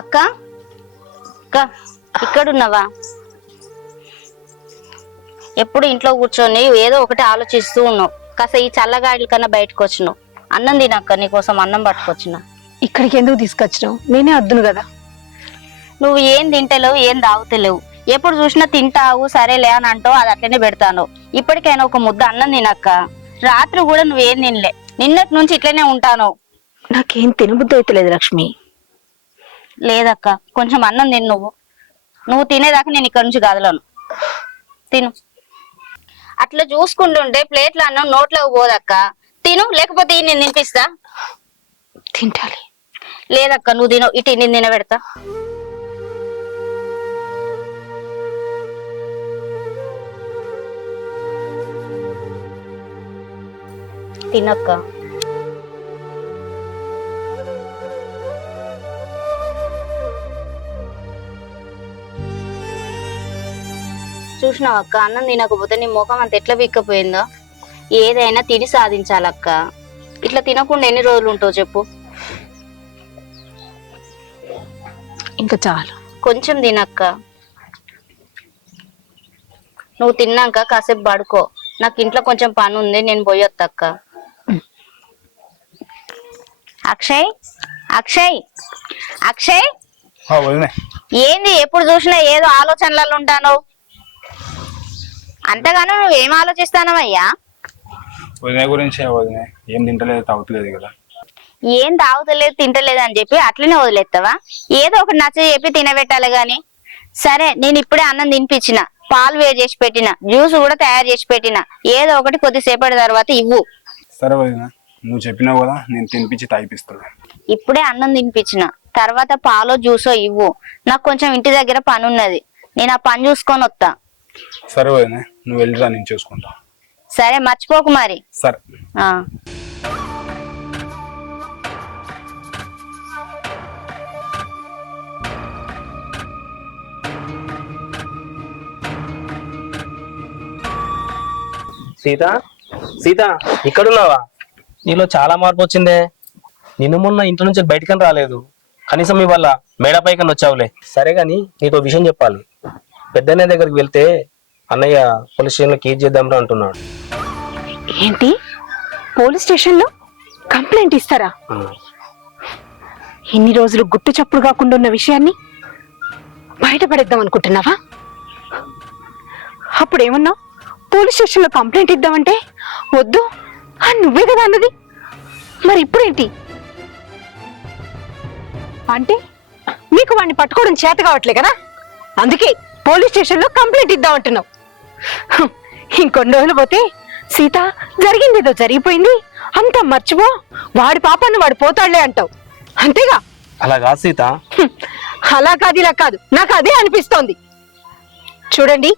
అక్క అక్క ఇక్కడున్నావా? ఎప్పుడు ఇంట్లో కూర్చొని ఏదో ఒకటి ఆలోచిస్తూ ఉన్నావు. కాస్త ఈ చల్లగాయల కన్నా బయటకు వచ్చినావు. అన్నం తినక్క, నీకోసం అన్నం పట్టుకొచ్చిన. ఇక్కడికి ఎందుకు తీసుకొచ్చినావు? నేనే అద్దును కదా. నువ్వు ఏం తింటలేవు, ఏం తాగుతలేవు. ఎప్పుడు చూసినా తింటావు సరేలే అని అంటావు, అది అట్లనే పెడతాను. ఇప్పటికైనా ఒక ముద్ద అన్నం తినక్క. రాత్రి కూడా నువ్వేం తినలే, నిన్నటి నుంచి ఇట్లనే ఉంటాను. నాకేం తినబుద్ధి అయితలేదు లక్ష్మి. లేదక్క, కొంచెం అన్నం తిను. నువ్వు తినేదాకా నేను ఇక్కడ నుంచి కదలను. తిను. అట్లా చూసుకుంటుంటే ప్లేట్ల అన్నం నోట్లోకి పోదక్క. తిను, లేకపోతే నేను తినిపిస్తా. తింటాలి. లేదక్క నువ్వు తిను, ఇటు నేను తినబెడతా. తినక్క. చూసినావక్క, అన్నం తినకపోతే నీ ముఖం అంత ఎట్లా విక్కపోయిందో. ఏదైనా తిని సాధించాలక్క. ఇట్లా తినకుండా ఎన్ని రోజులు ఉంటావు చెప్పు? ఇంకా చాలు. కొంచెం తినక్క. నువ్వు తిన్నాక కాసేపు పడుకో. నాకు ఇంట్లో కొంచెం పని ఉంది, నేను పోయొత్తక్క. అక్షయ్, అక్షయ్, అక్షయ్, ఏంది ఎప్పుడు చూసినా ఏదో ఆలోచనలలో ఉంటాను? అంతగానో నువ్వేం ఆలోచిస్తానవయ్యా? వదిన గురించి. వదిన ఏం తింటలేదు, తాగుతలేదు కదా. ఏం తాగుతలేదు తింటలేదు అని చెప్పి అట్లనే వదిలేస్తావా? ఏదో ఒకటి నచ్చ చెప్పి తినబెట్టాలి గాని. సరే, నేను ఇప్పుడే అన్నం తినిపించిన, పాలు వేడి చేసి పెట్టిన, జ్యూస్ కూడా తయారు చేసి పెట్టిన. ఏదో ఒకటి కొద్దిసేపటి తర్వాత ఇవ్వు. సరే వదిన, నువ్వు చెప్పినావు కదా, నేను తినిపించి తాగిపిస్తాను. ఇప్పుడే అన్నం తినిపించిన, తర్వాత పాలో జ్యూసో ఇవ్వు. నాకు కొంచెం ఇంటి దగ్గర పని ఉన్నది, నేను ఆ పని చూసుకొని వస్తా. సరే వదిన, నువ్వు వెళ్ళిరా, నేను చూసుకుంటా. సరే, మర్చిపోకు మరి. సరే. సీత, సీత, ఇక్కడున్నావా? నీలో చాలా మార్పు వచ్చిందే. నిన్ను మొన్న ఇంటి నుంచి బయటకని రాలేదు, కనీసం ఇవాళ మేడపైకని వచ్చావులే. సరే గాని నీతో విషయం చెప్పాలి. పెద్దన్నయ్య దగ్గరికి వెళ్తే అన్నయ్య పోలీస్ స్టేషన్ లో కేసు చేద్దాంరా అంటున్నాడు. ఏంటి? పోలీస్ స్టేషన్ లో కంప్లైంట్ ఇస్తారా? ఇన్ని రోజులు గుట్టు చప్పుడు కాకుండా ఉన్న విషయాన్ని బయటపడేద్దాం అనుకుంటున్నావా? అప్పుడేమన్నావు? పోలీస్ స్టేషన్ లో కంప్లైంట్ ఇద్దామంటే వద్దు అని నువ్వే కదా అన్నది. మరి ఇప్పుడేంటి? అంటే మీకు వాడిని పట్టుకోవడం చేత కావట్లే కదా, అందుకే పోలీస్ స్టేషన్ లో కంప్లైంట్ ఇద్దామంటున్నావు. ఇంకొన్ని రోజులు పోతే సీత, జరిగిందేదో జరిగిపోయింది, అంతా మర్చిపో, వాడి పాపాన్ని వాడు పోతాడులే అంటావు, అంతేగా? అలా కాదు సీత. అలా కాదు ఇలా కాదు, నాకు అదే అనిపిస్తోంది. చూడండి,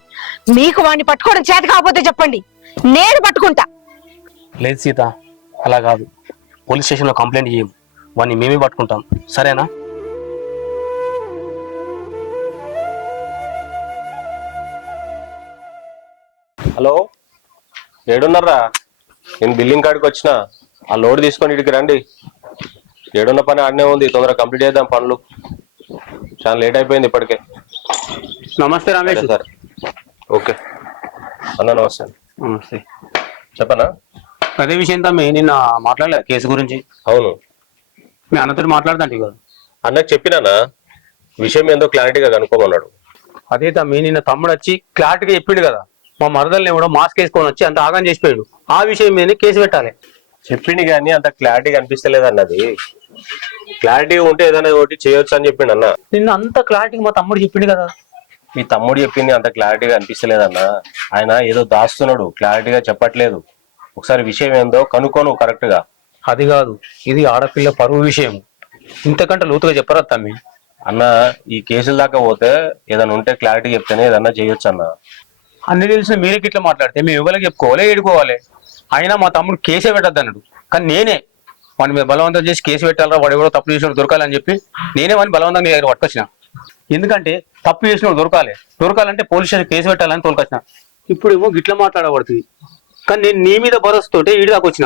మీకు వాడిని పట్టుకోవడం చేత కాకపోతే చెప్పండి, నేను పట్టుకుంటా. లేదు సీత, అలా కాదు. పోలీస్ స్టేషన్ లో కంప్లైంట్ చేయం, వాడిని మేమే పట్టుకుంటాం, సరేనా? హలో, ఏడున్నారా? నేను బిల్డింగ్ కాడికి వచ్చిన, ఆ లోడ్ తీసుకొని ఇడికి రండి. ఏడున్న పని ఆడనే ఉంది, తొందరగా కంప్లీట్ చేద్దాం పనులు. చాలా లేట్ అయిపోయింది ఇప్పటికే. నమస్తే రమేష్. సార్. ఓకే అన్న, నమస్తే. నమస్తే. చెప్పనా? అదే విషయం తమ్మి, నిన్న మాట్లాడలే కేసు గురించి? అవును, మీ అన్నతో మాట్లాడదంటే కదా. అన్నకు చెప్పినానా, విషయం ఏందో క్లారిటీగా కనుక్కోమన్నాడు. అదే తమ్మి, నిన్న తమ్ముడు వచ్చి క్లారిటీగా చెప్పిండు కదా, మా మరదల్ని ఎవడో మాస్క్ వేసుకొని వచ్చి అంత ఆగం చేసిపోయాడు, ఆ విషయం మీద కేసు పెట్టాలి. చెప్పింది కానీ అంత క్లారిటీగా అనిపిస్తలేదు అన్నది. క్లారిటీగా ఉంటే ఏదైనా ఒకటి చేయొచ్చు అని చెప్పిండు అన్న. నిన్న అంత క్లారిటీగా మా తమ్ముడు చెప్పిండు కదా. మీ తమ్ముడు చెప్పింది అంత క్లారిటీగా అనిపిస్తలేదన్న. ఆయన ఏదో దాస్తున్నాడు, క్లారిటీగా చెప్పట్లేదు. ఒకసారి విషయం ఏందో కనుక్కోను కరెక్ట్ గా. అది కాదు, ఇది ఆడపిల్ల పరువు విషయం, ఇంతకంటే లోతుగా చెప్పరా తమ్మి? అన్న, ఈ కేసుల దాకా పోతే ఏదైనా ఉంటే క్లారిటీ చెప్తేనే ఏదన్నా చేయొచ్చు అన్న. అన్ని తెలిసిన మీరే ఇట్లా మాట్లాడితే మేము ఎవరికి చెప్పుకోవాలి, ఏడుకోవాలి? అయినా మా తమ్ముడు కేసే పెట్టద్దు అన్నాడు, కానీ నేనే వాడి మీద బలవంతం చేసి కేసు పెట్టాలరా, వాడు ఎవరో తప్పు చేసినోడు దొరకాలని చెప్పి నేనే వాడిని బలవంతంగా దగ్గర పట్టుకొచ్చిన. ఎందుకంటే తప్పు చేసినోడు దొరకాలంటే పోలీస్ స్టేషన్ కేసు పెట్టాలని తోలుకొచ్చిన. ఇప్పుడు ఏమో గిట్లా మాట్లాడబడుతుంది, కానీ నేను నీ మీద భరోసాతోటే ఈడు దాకా వచ్చిన.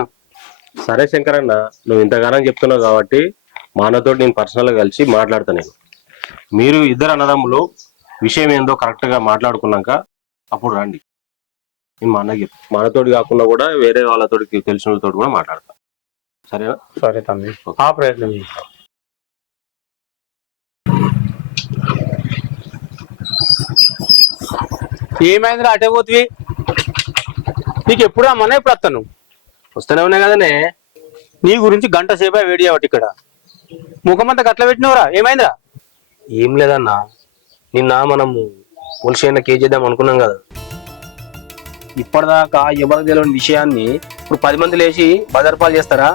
సరే శంకర్ అన్న, నువ్వు ఇంతగానం చెప్తున్నావు కాబట్టి మా అన్నతోటి నేను పర్సనల్ గా కలిసి మాట్లాడతా. నేను మీరు ఇద్దరు అన్నదమ్ములు విషయం ఏందో కరెక్ట్ గా మాట్లాడుకున్నాక అప్పుడు రండి. నేను మా అన్నకి మనతోటి కాకుండా కూడా వేరే వాళ్ళతోటి తెలిసిన వాళ్ళతో కూడా మాట్లాడతా. సరేనా? సరే తమ్మి, ఆ ప్రయత్నం చేస్తా. ఏమైందిరా అటే పోతివి? నీకు ఎప్పుడు రమ్మన్నా ఎప్పుడు వస్తాను? వస్తూనే ఉన్నాయి కదనే. నీ గురించి గంట సేపే వేడి చేయబట్టి ఇక్కడ ముఖమంతా గట్ల పెట్టినవరా? ఏమైందిరా? ఏం లేదన్నా, నిన్న మనము పోలీస్ స్టేషన్ కేసు చేద్దాం అనుకున్నాం కదా. ఇప్పటిదాకా ఎవరికి తెలియని విషయాన్ని ఇప్పుడు 10 మంది లేచి బజార్పాలు చేస్తారా?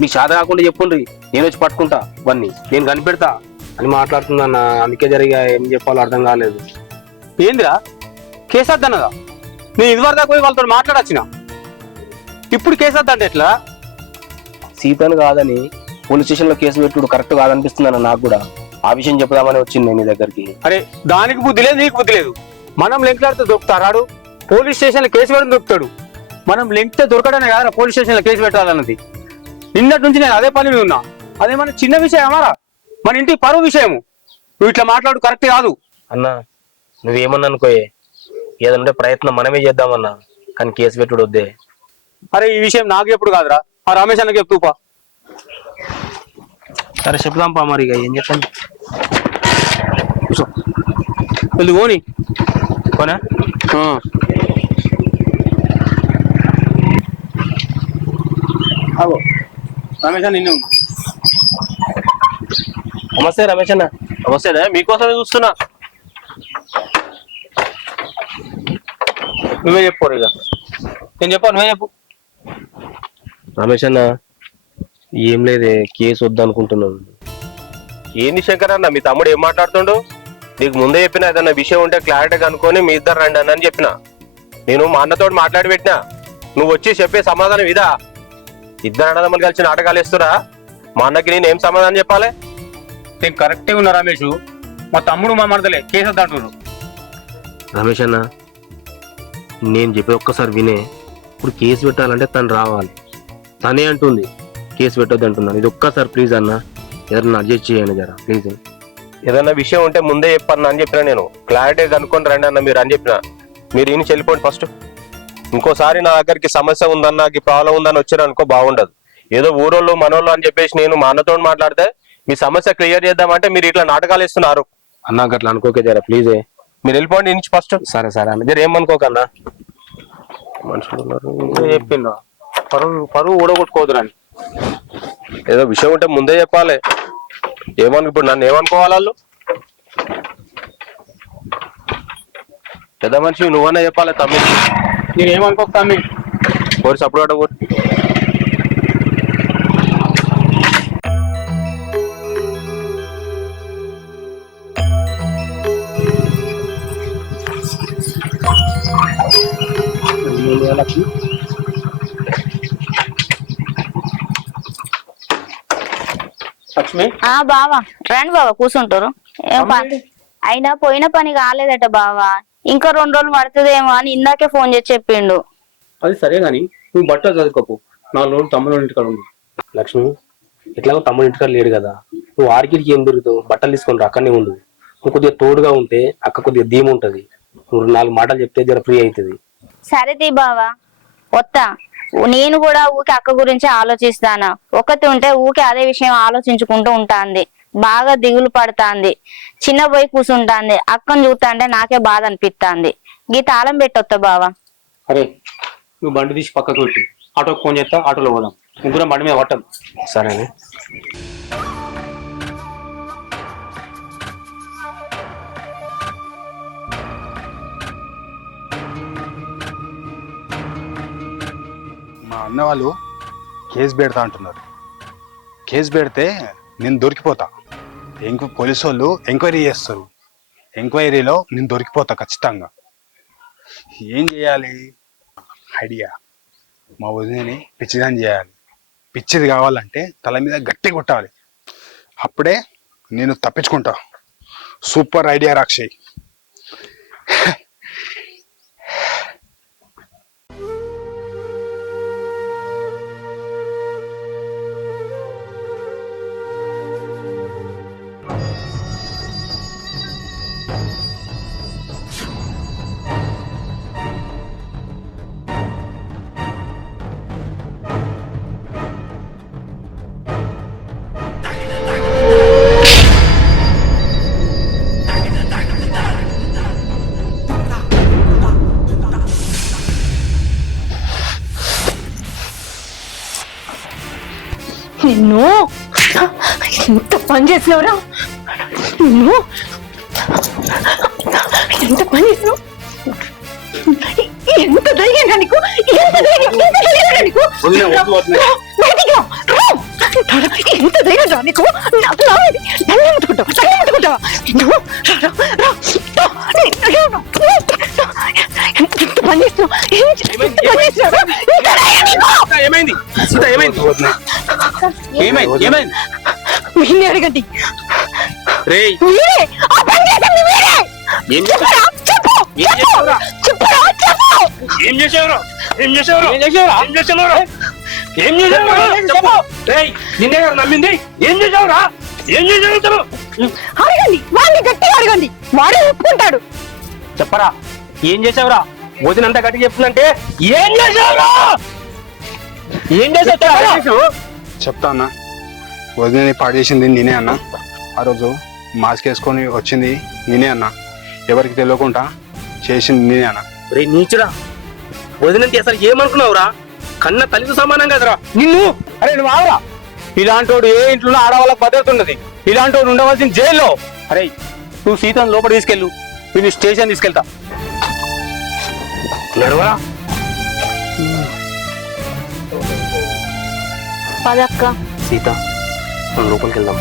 మీకు సాధ కాకుండా చెప్పుండ్రి, నేను వచ్చి పట్టుకుంటా ఇవన్నీ, నేను కనిపెడతా అని మాట్లాడుతుందన్న. అందుకే జరిగా ఏం చెప్పాలో అర్థం కాలేదు. ఏందిరా కేసు వద్దన్నదా? నేను ఇదివరకు దాకా పోయి వాళ్ళతో మాట్లాడొచ్చిన, ఇప్పుడు కేసు వద్దంటే ఎట్లా? సీతను కాదని పోలీస్ స్టేషన్ లో కేసు పెట్టుడు కరెక్ట్ కాదనిపిస్తుందన్న నాకు కూడా. ఆ విషయం చెప్పుదామని వచ్చింది నేను నీ దగ్గరికి. అరే దానికి బుద్ధి లేదు, నీకు బుద్ధి లేదు. మనం లెంక్లాడితే దొరుకుతారాడు? పోలీస్ స్టేషన్ లో కేసు పెట్టడం దొరుకుతాడు. మనం లెంక్తే దొరకడనే కదా పోలీస్ స్టేషన్ లో కేసు పెట్టాలన్నది. నిన్నటి నుంచి నేను అదే పని మీద ఉన్నా. అదేమన్నా చిన్న విషయం అమారా? మన ఇంటి పరువు విషయము. నువ్వు ఇట్లా మాట్లాడు కరెక్ట్ కాదు. అన్న నువ్వేమన్నా అనుకోయే, ఏదంటే ప్రయత్నం మనమే చేద్దామన్నా, కానీ కేసు పెట్టుడు వద్దే. అరే ఈ విషయం నాకు ఎప్పుడు కాదురా, ఆ రమేష్ అన్నకి చెప్తూపా. సరే చెప్దాంపా, మరి ఇక ఏం చెప్తాను. వెళ్ళి పోని పోనా? రమేష్ అన్న నిన్నే ఉన్నా. నమస్తే రమేష్ అన్న. నమస్తేనే, మీకోసమే చూస్తున్నా. నువ్వే చెప్పు ఇక. నేను చెప్పాను, నువ్వే చెప్పు. రమేష్ అన్న ఏం లేదే, కేసు వద్దనుకుంటున్నాను. ఏంది శంకర్ అన్న, మీ తమ్ముడు ఏం మాట్లాడుతుండు? నీకు ముందే చెప్పిన, ఏదన్నా విషయం ఉంటే క్లారిటీగా అనుకొని మీ ఇద్దరు రండి అని చెప్పిన. నేను మా అన్నతో మాట్లాడి పెట్టినా, నువ్వు వచ్చి చెప్పే సమాధానం ఇదా? ఇద్దరు అన్నదమ్ములు కలిసి నాటకాలు వేస్తురా? మా అన్నకి నేను ఏం సమాధానం చెప్పాలి? నేను కరెక్టే ఉన్నా రమేష్, మా తమ్ముడు మా మరదలే కేసు వద్దంటున్నారు. రమేష్ అన్న నేను చెప్పే ఒక్కసారి వినే. ఇప్పుడు కేసు పెట్టాలంటే తను రావాలి. తనే అంటుంది కేసు పెట్టొద్దు అంటున్నాను. ఇది ఒక్కసారి ప్లీజ్ అన్న, ఏదన్నా అడ్జస్ట్ చేయండి జరా ప్లీజ్. ఏదన్నా విషయం ఉంటే ముందే చెప్పన్నా అని చెప్పిన. నేను క్లారిటీ కనుక్కొని రండి అన్న మీరు అని చెప్పిన. మీరు ఈయన చెల్లిపోండి ఫస్ట్. ఇంకోసారి నా దగ్గరికి సమస్య ఉందన్న, నాకు ప్రాబ్లం ఉందని వచ్చారు అనుకో బాగుండదు. ఏదో ఊరోళ్ళు మనోళ్ళు అని చెప్పేసి నేను మా అన్నతో మాట్లాడితే మీ సమస్య క్లియర్ చేద్దామంటే మీరు ఇట్లా నాటకాలు ఇస్తున్నారు. అన్నా అట్లా అనుకోకే జరా ప్లీజే, మీరు వెళ్ళిపోండి నుంచి ఫస్ట్. సరే సరే అన్న, జర ఏమనుకోకన్నా. మనుషులు ఉన్నారు చెప్పిండ్రా, పరువు ఊడగొట్టుకోవద్దురని. ఏదో విషయం ఉంటే ముందే చెప్పాలి. ఇప్పుడు నన్ను ఏమనుకోవాలి వాళ్ళు? పెద్ద మనిషి నువ్వన్నా చెప్పాలి తమ్మి. నేను ఏమనుకోక తమ్మి. కోరి సప్పుడు అడగొట్టు. లక్ష్మి, బావా రండి బావా, కూర్చుంటారు. ఏం పని అయినా పోయిన పని కాలేదట బావా, ఇంకా 2 రోజులు పడుతుందేమో అని ఇందాకే ఫోన్ చేసి చెప్పిండు. అది సరే గాని నువ్వు బట్టలు చదువుకోపు, 4 రోజులు తమ్ముడు ఇంటికాడ ఉంది. లక్ష్మి ఎట్లాగో తమ్ముడు ఇంటికాడ లేడు కదా, నువ్వు ఆడికి ఏం తిరుగుతావు? బట్టలు తీసుకొని అక్కడనే ఉండు. నువ్వు కొద్దిగా తోడుగా ఉంటే అక్క కొద్దిగా ధీమ ఉంటది. నువ్వు 4 మాటలు చెప్తే జర ఫ్రీ అవుతుంది. సరే తీ బావా వస్తా. నేను కూడా ఊకే అక్క గురించి ఆలోచిస్తానా. ఒకటి ఉంటే ఊకే అదే విషయం ఆలోచించుకుంటూ ఉంటాంది. బాగా దిగులు పడుతాంది. చిన్న పోయి కూర్చుంటాంది. అక్కను చూస్తా అంటే నాకే బాధ అనిపిస్తాంది. గీ తాళం పెట్టొత్తా బావా. అరే నువ్వు బండి తీసి పక్కకు పెట్టి ఆటోకి ఫోన్ చేస్తా, ఆటోలో పోదాం. ముగ్గురం బండి మీద పట్టం. సరేనే. మా అన్న వాళ్ళు కేసు పెడతా అంటున్నారు. కేసు పెడితే నేను దొరికిపోతా. పోలీసు వాళ్ళు ఎంక్వైరీ చేస్తారు. ఎంక్వైరీలో నేను దొరికిపోతా ఖచ్చితంగా. ఏం చేయాలి? ఐడియా, మా వదినని పిచ్చిదాన్ని చేయాలి. పిచ్చిది కావాలంటే తల మీద గట్టి కొట్టాలి. అప్పుడే నేను తప్పించుకుంటా. Super idea రాక్షయ్. నిన్ను ఎంత పని చేసినవరా నిన్ను ఎంత పని చేసినావు ఎంత ధైర్యంగా నీకు ఎంత ధైర్యంగా నీకు బయటికి రా, రా. ఎంత ధైర్యం రా నీకు నాకు లావేది నన్ను ముట్టుకుంటావా నువ్వు ఎంత పని చేస్తున్నావు ఎంత పని చేస్తున్నావు ఏమైంది సీత ఏమైంది ఏమైంది ఏమైంది మీరే అడగండి రేయ్ మీరే ఆ పని చేసింది మీరే ఏం చెప్పరా చెప్పు ఏం చేసావురా? చెప్పరా చెప్పు ఏం చేసావురా ఏం చేసావురా ఏం చేసావురా? ఏం చేసావురా ఏం చేసావురా చెప్పు రేయ్ నిన్నే కదా నమ్మింది ఏం చేసావురా ఏం చేసావు అసలు అడగండి వాడిని గట్టిగా అడగండి వాడే ఒప్పుకుంటాడు చెప్పరా ఏం చేసావురా వదినంత గట్టిగా చెప్తుందంటే ఏం చేసావురా ఏం చేసావు చెప్తా అన్న వదిలేని పాడు చేసింది నేనే అన్న ఆ రోజు మాస్క్ వేసుకొని వచ్చింది నేనే అన్న ఎవరికి తెలియకుండా చేసింది నేనే అన్న రే నీచుడా వదినంత అసలు ఏమనుకున్నావురా కన్న తల్లితో సమానం కదరా నిన్ను అరే నువ్వు ఆవరా ఇలాంటోడు ఏ ఇంట్లో ఆడవాళ్ళకి భద్రత ఉండదు ఇలాంటోడు ఉండవలసిన జైల్లో అరే నువ్వు సీతను లోపల తీసుకెళ్ళు నేను స్టేషన్ తీసుకెళ్తా నడవరా పదక్క సీత మనం లోపలికి వెళ్దాం